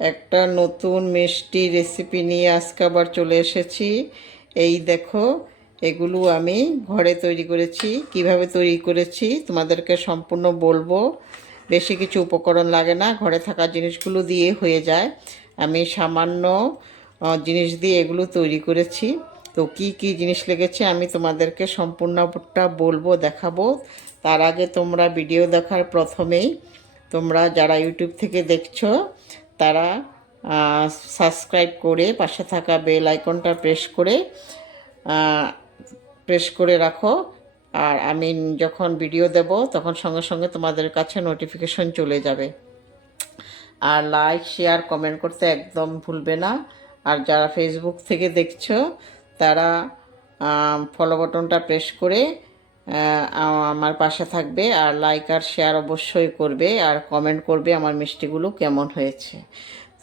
একটা নতুন মিষ্টি রেসিপি নিয়ে আজকে আবার চলে এসেছি। এই দেখো, এগুলো আমি ঘরে তৈরি করেছি। কিভাবে তৈরি করেছি তোমাদেরকে সম্পূর্ণ বলবো। বেশি কিছু উপকরণ লাগে না, ঘরে থাকা জিনিসগুলো দিয়ে হয়ে যায়। আমি সামান্য জিনিস দিয়ে এগুলো তৈরি করেছি। তো কি কি জিনিস লেগেছে আমি তোমাদেরকে সম্পূর্ণটা বলবো, দেখাবো। তার আগে তোমরা ভিডিও দেখার প্রথমেই তোমরা যারা ইউটিউব থেকে দেখছো তারা সাবস্ক্রাইব করে পাশে থাকা বেল আইকনটা প্রেস করে রাখো। আর আমি যখন ভিডিও দেব তখন সঙ্গে সঙ্গে তোমাদের কাছে নোটিফিকেশন চলে যাবে। আর লাইক শেয়ার কমেন্ট করতে একদম ভুলবে না। আর যারা ফেসবুক থেকে দেখছো তারা ফলো বাটনটা প্রেস করে আমার পাশে থাকবে। আর লাইক আর শেয়ার অবশ্যই করবে, আর কমেন্ট করবে আমার মিষ্টিগুলো কেমন হয়েছে।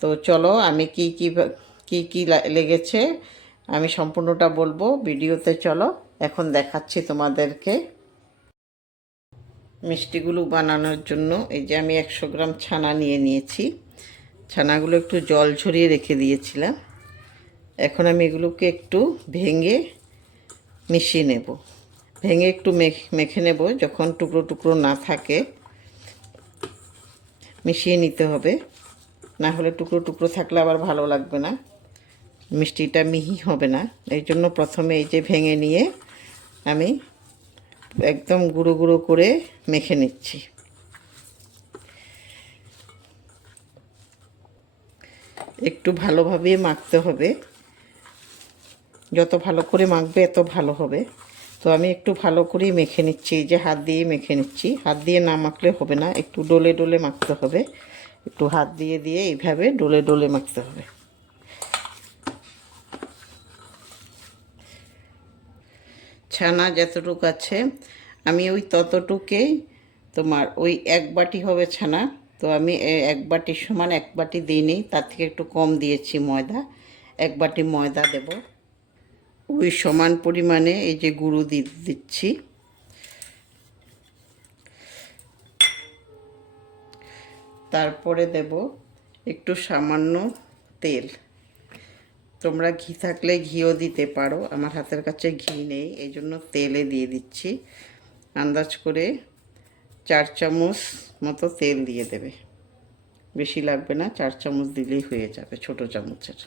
তো চলো, আমি কি লেগেছে আমি সম্পূর্ণটা বলবো ভিডিওতে। চলো এখন দেখাচ্ছি তোমাদেরকে। মিষ্টিগুলো বানানোর জন্য এই যে আমি 100 গ্রাম ছানা নিয়ে নিয়েছি। ছানাগুলো একটু জল ঝরিয়ে রেখে দিয়েছিলাম। এখন আমি এগুলোকে একটু ভেঙে মিশিয়ে নেব। ভেঙে একটু মেখে নেব, যখন টুকরো টুকরো না থাকে মিশিয়ে নিতে হবে। না হলে টুকরো টুকরো থাকলে আবার ভালো লাগবে না, মিষ্টিটা মিহি হবে না। এই জন্য প্রথমে এই যে ভেঙে নিয়ে আমি একদম গুঁড়ো গুঁড়ো করে মেখে নিচ্ছি। একটু ভালোভাবে মাখতে হবে, যত ভালো করে মাখবে এত ভালো হবে। তো আমি একটু ভালো করেই মেখে নিচ্ছি, এই যে হাত দিয়ে মেখে নিচ্ছি। হাত দিয়ে না মাখলে হবে না, একটু ডলে ডলে মাখতে হবে। একটু হাত দিয়ে দিয়ে এইভাবে ডলে ডলে মাখতে হবে। ছানা যতটুকু আছে আমি ওই ততটুকুই, তোমার ওই 1 বাটি হবে ছানা। তো আমি 1 বাটির সমান 1 বাটি দিইনি, তার থেকে একটু কম দিয়েছি ময়দা। 1 বাটি ময়দা দেব। ওই সমান পরিমাণে এই যে গুঁড়ো দিচ্ছি। তারপরে দেব একটু সামান্য তেল। তোমরা ঘি থাকলে ঘিও দিতে পারো, আমার হাতের কাছে ঘি নেই, এই জন্য তেলে দিয়ে দিচ্ছি। আন্দাজ করে 4 চামচ মতো তেল দিয়ে দেবে, বেশি লাগবে না, 4 চামচ দিলেই হয়ে যাবে ছোট চামচের।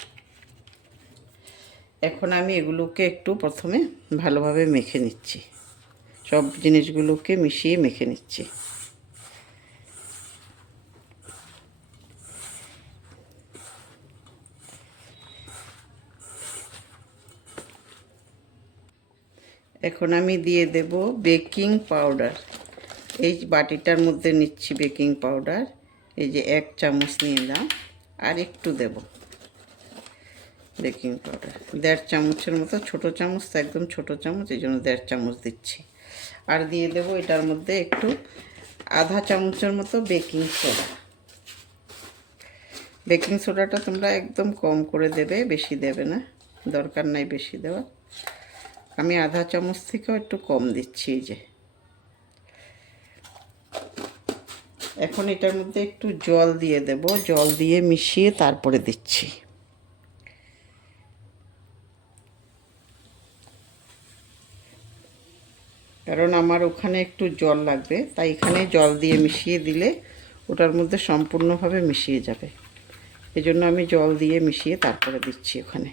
এখন আমি এগুলোকে একটু প্রথমে ভালোভাবে মেখে নিচ্ছি, সব জিনিসগুলোকে মিশিয়ে মেখে নিচ্ছি। এখন আমি দিয়ে দেব বেকিং পাউডার। এই বাটিটার মধ্যে নিচ্ছি বেকিং পাউডার, এই যে 1 চামচ নিলাম। আর একটু দেব বেকিং পাউডার, 1.5 চামচের মতো, ছোটো চামচ তো একদম ছোটো চামচ, এই জন্য 1.5 চামচ দিচ্ছি। আর দিয়ে দেব এটার মধ্যে একটু আধা চামচের মতো বেকিং সোডা। বেকিং সোডাটা তোমরা একদম কম করে দেবে, বেশি দেবে না, দরকার নাই বেশি দেওয়া। আমি আধা চামচ থেকেও একটু কম দিচ্ছি। এই যে এখন এটার মধ্যে একটু জল দিয়ে দেব, জল দিয়ে মিশিয়ে তারপরে দিচ্ছি। কারণ আমার ওখানে একটু জল লাগবে, তাই এখানে জল দিয়ে মিশিয়ে দিলে ওটার মধ্যে সম্পূর্ণভাবে মিশিয়ে যাবে। এই জন্য আমি জল দিয়ে মিশিয়ে তারপরে দিচ্ছি ওখানে।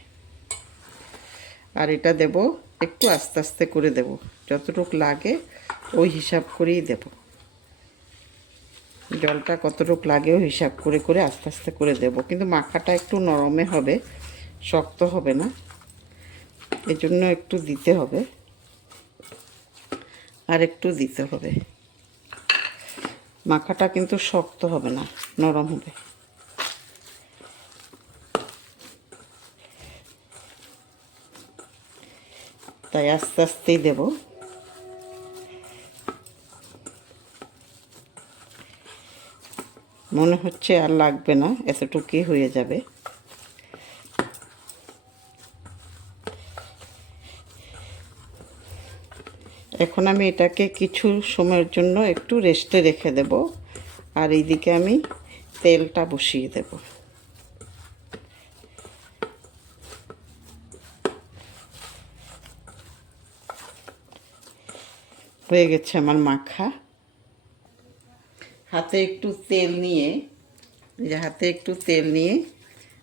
আর এটা দেব একটু আস্তে আস্তে করে দেব, যতটুকু লাগে ওই হিসাব করেই দেব। জলটা কতটুকু লাগে ওই হিসাব করে করে আস্তে আস্তে করে দেব। কিন্তু মাখাটা একটু নরমে হবে, শক্ত হবে না, এই জন্য একটু দিতে হবে, আর একটু দিতে হবে। মাখাটা কিন্তু শক্ত হবে না, নরম হবে। তাই আস্তে আস্তেই দেব। মনে হচ্ছে আর লাগবে না, এতটুকুই হয়ে যাবে। এখন আমি এটাকে কিছু সময়ের জন্য একটু রেস্টে রেখে দেব। আর এইদিকে আমি তেলটা বসিয়ে দেব। হয়ে গেছে আমার মাখা। হাতে একটু তেল নিয়ে,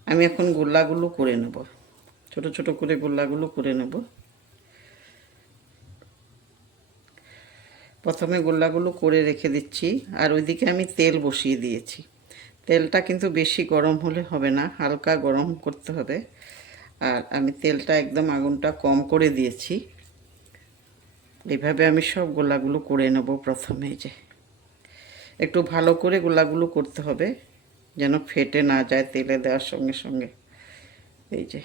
আমি এখন গোল্লাগুলো করে নেব, ছোট ছোট করে গোল্লাগুলো করে নেব। প্রথমে গোল্লাগুলো করে রেখে দিচ্ছি, আর ওইদিকে আমি তেল বসিয়ে দিয়েছি। তেলটা কিন্তু বেশি গরম হলে হবে না, হালকা গরম করতে হবে। আর আমি তেলটা একদম আগুনটা কম করে দিয়েছি। এইভাবে আমি সব গোল্লাগুলো করে নেব। প্রথমে যে একটু ভালো করে গোল্লাগুলো করতে হবে, যেন ফেটে না যায় তেলে দেওয়ার সঙ্গে সঙ্গে। এই যে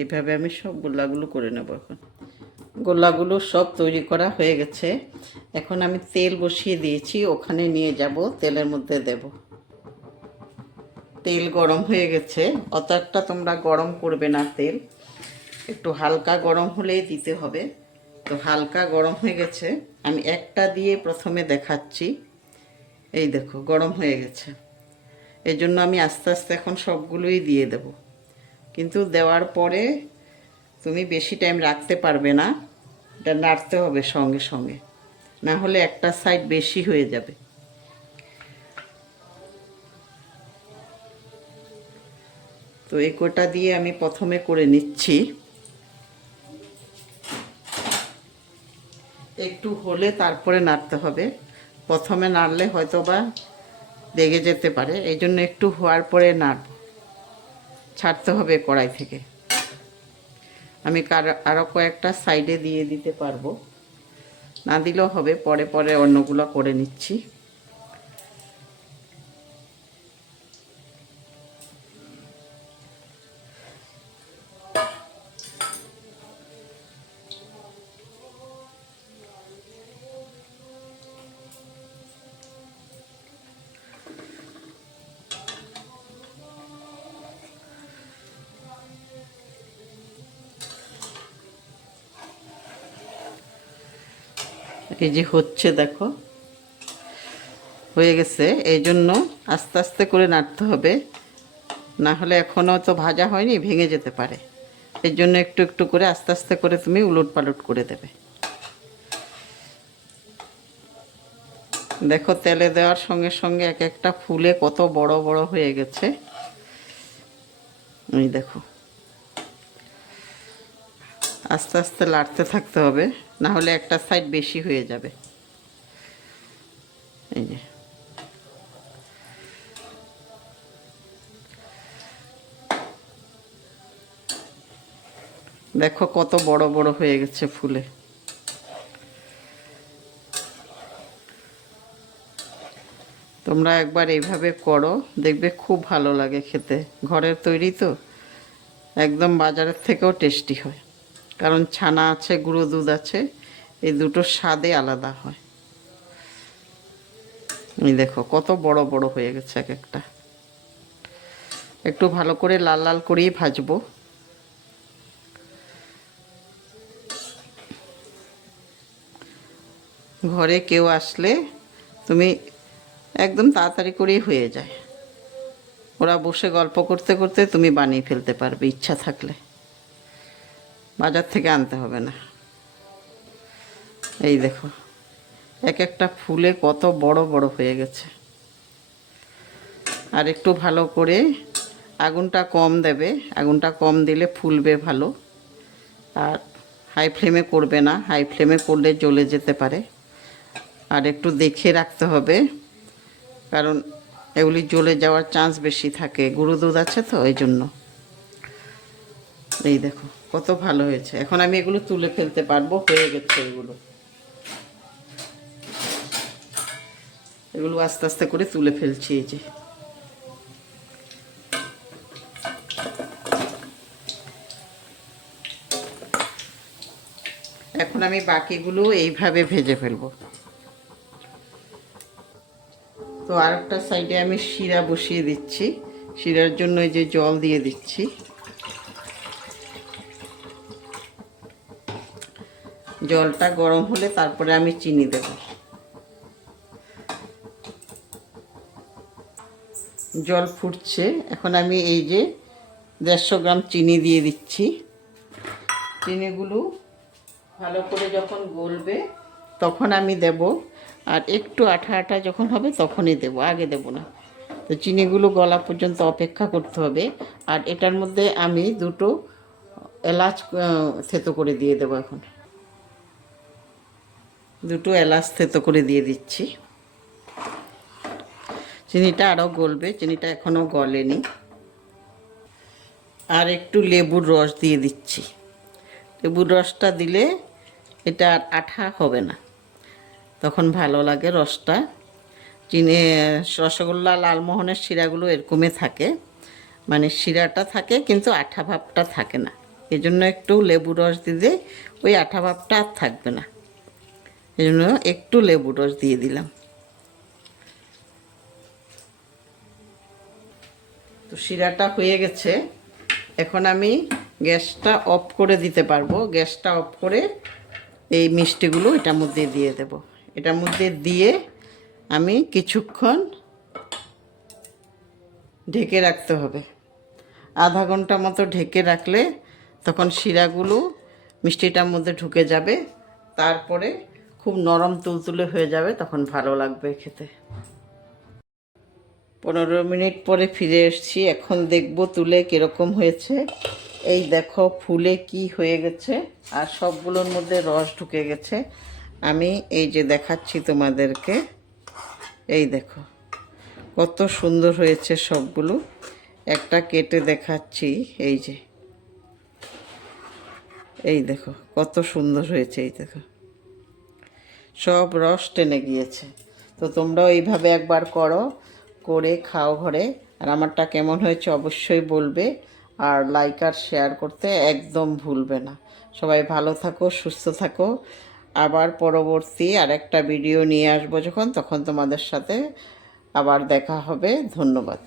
এইভাবে আমি সব গোল্লাগুলো করে নেব। এখন গোল্লাগুলো সব তৈরি করা হয়ে গেছে। এখন আমি তেল বসিয়ে দিয়েছি, ওখানে নিয়ে যাব, তেলের মধ্যে দেব। তেল গরম হয়ে গেছে। অত একটা তোমরা গরম করবে না, তেল একটু হালকা গরম হলেই দিতে হবে। তো হালকা গরম হয়ে গেছে, আমি একটা দিয়ে প্রথমে দেখাচ্ছি। এই দেখো গরম হয়ে গেছে। এই জন্য আমি আস্তে আস্তে এখন সবগুলোই দিয়ে দেব। কিন্তু দেওয়ার পরে তুমি বেশি টাইম রাখতে পারবে না, এটা নাড়তে হবে সঙ্গে সঙ্গে, না হলে একটা সাইড বেশি হয়ে যাবে। তো এই কটা দিয়ে আমি প্রথমে করে নিচ্ছি। একটু হলে তারপরে নাড়তে হবে, প্রথমে নাড়লে হয়তো বা লেগে যেতে পারে। এই জন্য একটু হওয়ার পরে নাড়ব, ছাড়তে হবে কড়াই থেকে। আমি আরও কয়েকটা সাইডে দিয়ে দিতে পারবো, না দিলেও হবে, পরে পরে অন্যগুলো করে নিচ্ছি। এই যে হচ্ছে, দেখো হয়ে গেছে। এই জন্য আস্তে আস্তে করে নাড়তে হবে, না হলে এখনও তো ভাজা হয়নি, ভেঙে যেতে পারে। এর জন্য একটু একটু করে আস্তে আস্তে করে তুমি উলট পালট করে দেবে। দেখো তেলে দেওয়ার সঙ্গে সঙ্গে এক একটা ফুলে কত বড় বড় হয়ে গেছে। এই দেখো আস্তে আস্তে লাড়তে থাকতে হবে, না হলে একটা সাইড বেশি হয়ে যাবে। এই যে দেখো কত বড় বড় হয়ে গেছে ফুলে। তোমরা একবার এইভাবে করো, দেখবে খুব ভালো লাগে খেতে। ঘরের তৈরি তো, একদম বাজারের থেকেও টেস্টি হয়, কারণ ছানা আছে, গুঁড়ো দুধ আছে, এই দুটোর স্বাদে আলাদা হয়। এই দেখো কত বড় বড় হয়ে গেছে এক একটা। একটু ভালো করে লাল লাল করেই ভাজবো। ঘরে কেউ আসলে তুমি একদম তাড়াতাড়ি করেই হয়ে যায়, ওরা বসে গল্প করতে করতে তুমি বানিয়ে ফেলতে পারবে ইচ্ছা থাকলে, বাজার থেকে আনতে হবে না। এই দেখো এক একটা ফুলে কত বড় বড় হয়ে গেছে। আর একটু ভালো করে আগুনটা কম দেবে, আগুনটা কম দিলে ফুলবে ভালো। আর হাই ফ্লেমে করবে না, হাই ফ্লেমে করলে জ্বলে যেতে পারে। আর একটু দেখে রাখতে হবে, কারণ এগুলি জ্বলে যাওয়ার চান্স বেশি থাকে, গুঁড়ো দুধ আছে তো এই জন্য। এই দেখো কত ভালো হয়েছে। এখন আমি এগুলো তুলে ফেলতে পারবো, হয়ে গেছে এগুলো। এগুলো আস্তে আস্তে করে তুলে ফেলছি। এই যে এখন আমি বাকিগুলো এইভাবে ভেজে ফেলবো। তো আর একটা সাইডে আমি শিরা বসিয়ে দিচ্ছি। শিরার জন্য এই যে জল দিয়ে দিচ্ছি। জলটা গরম হলে তারপরে আমি চিনি দেব। জল ফুটছে, এখন আমি এই যে 150 গ্রাম চিনি দিয়ে দিচ্ছি। চিনিগুলো ভালো করে যখন গলবে তখন আমি দেব, আর একটু আঠা আঠা যখন হবে তখনই দেব, আগে দেব না। তো চিনিগুলো গলা পর্যন্ত অপেক্ষা করতে হবে। আর এটার মধ্যে আমি 2টো এলাচ থেতো করে দিয়ে দেবো। এখন 2টো এলাচ থেতো করে দিয়ে দিচ্ছি। চিনিটা আরও গলবে, চিনিটা এখনও গলেনি। আর একটু লেবুর রস দিয়ে দিচ্ছি। লেবুর রসটা দিলে এটা আর আঠা হবে না, তখন ভালো লাগে রসটা। চিনি রসগোল্লা লালমোহনের শিরাগুলো এরকমই থাকে, মানে শিরাটা থাকে কিন্তু আঠা ভাবটা থাকে না। এই জন্য একটু লেবু রস দিলে ওই আঠা ভাবটা আর থাকবে না, এই জন্য একটু লেবু রস দিয়ে দিলাম। তো শিরাটা হয়ে গেছে, এখন আমি গ্যাসটা অফ করে দিতে পারবো। গ্যাসটা অফ করে এই মিষ্টিগুলো এটার মধ্যে দিয়ে দেব। এটার মধ্যে দিয়ে আমি কিছুক্ষণ ঢেকে রাখতে হবে। আধা ঘন্টা মতো ঢেকে রাখলে তখন শিরাগুলো মিষ্টিটার মধ্যে ঢুকে যাবে, তারপরে খুব নরম তুলতুলে হয়ে যাবে, তখন ভালো লাগবে খেতে। 15 মিনিট পরে ফিরে এসেছি। এখন দেখব তুলে কীরকম হয়েছে। এই দেখো ফুলে কি হয়ে গেছে, আর সবগুলোর মধ্যে রস ঢুকে গেছে। আমি এই যে দেখাচ্ছি তোমাদেরকে, এই দেখো কত সুন্দর হয়েছে সবগুলো। একটা কেটে দেখাচ্ছি, এই যে এই দেখো কত সুন্দর হয়েছে। এই দেখো সব রস টেনে গিয়েছে। তো তোমরাও এইভাবে একবার করো, করে খাও ঘরে। আর আমারটা কেমন হয়েছে অবশ্যই বলবে, আর লাইক আর শেয়ার করতে একদম ভুলবে না। সবাই ভালো থাকো, সুস্থ থাকো। আবার পরবর্তী আরেকটা ভিডিও নিয়ে আসবো যখন, তখন তোমাদের সাথে আবার দেখা হবে। ধন্যবাদ।